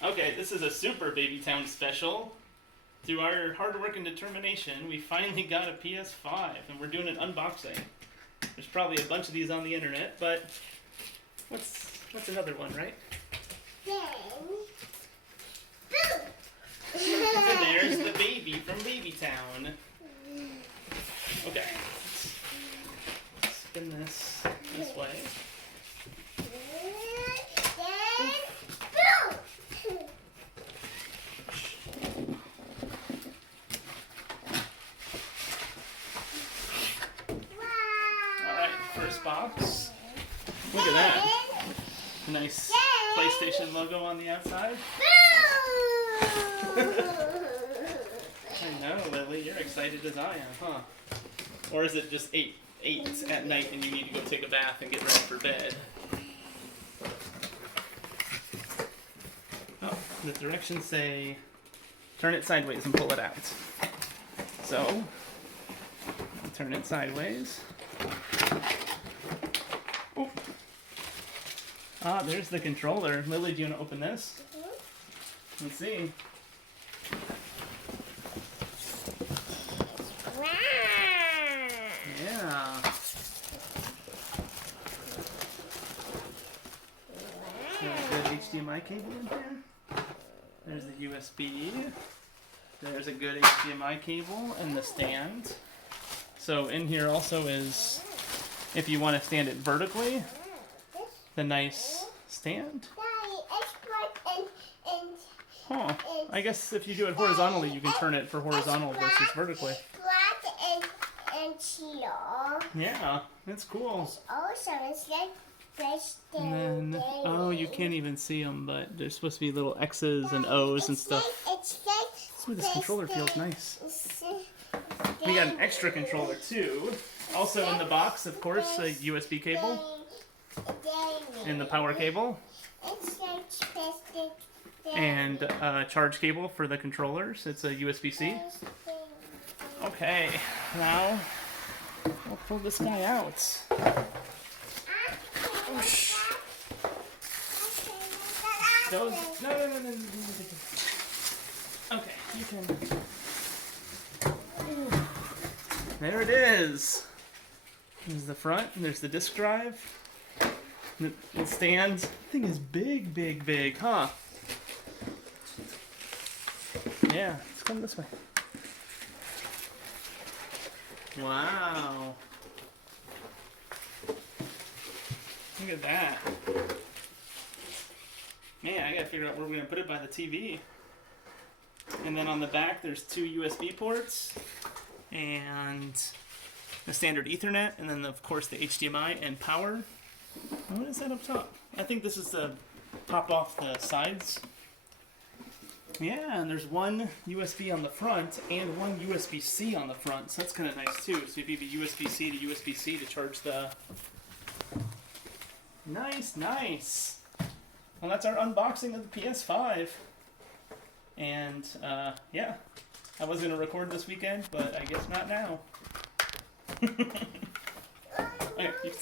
Okay, this is a super BabyTown special. Through our hard work and determination, we finally got a PS5, and we're doing an unboxing. There's probably a bunch of these on the internet, but what's another one, right? And there's the baby from BabyTown. Okay, let's spin this way. First box. Look at that. Nice PlayStation logo on the outside. I know, Lily. You're excited as I am, huh? Or is it just 8 at night and you need to go take a bath and get ready for bed? Oh, the directions say turn it sideways and pull it out. So, turn it sideways. Oh. Ah, there's the controller. Lily, do you want to open this? Let's see. Yeah. There's a good HDMI cable in here. There's the USB. There's a good HDMI cable and the stand. So in here also is, if you want to stand it vertically, the nice stand. Huh. I guess if you do it horizontally, you can turn it for horizontal versus vertically. Yeah, that's cool. And then, oh, you can't even see them, but there's supposed to be little X's and O's and stuff. Ooh, this controller feels nice. We got an extra controller too. Also in the box, of course, a USB cable and the power cable and a charge cable for the controllers. It's a USB-C. Okay, now we'll pull this guy out. Oosh. No. Okay, you can. There it is. There's the front, and there's the disk drive. It stands. The thing is big, huh? Yeah, let's come this way. Wow. Look at that. Man, I gotta figure out where we're gonna put it by the TV. And then on the back, there's 2 USB ports and the standard Ethernet, and then of course the HDMI and power. What is that up top? I think this is to pop off the sides. Yeah, and there's 1 USB on the front and 1 USB-C on the front, so that's kind of nice too. So if you have a USB-C to USB-C to charge the... Nice. Well, that's our unboxing of the PS5. And, yeah. I was going to record this weekend, but I guess not now. Okay,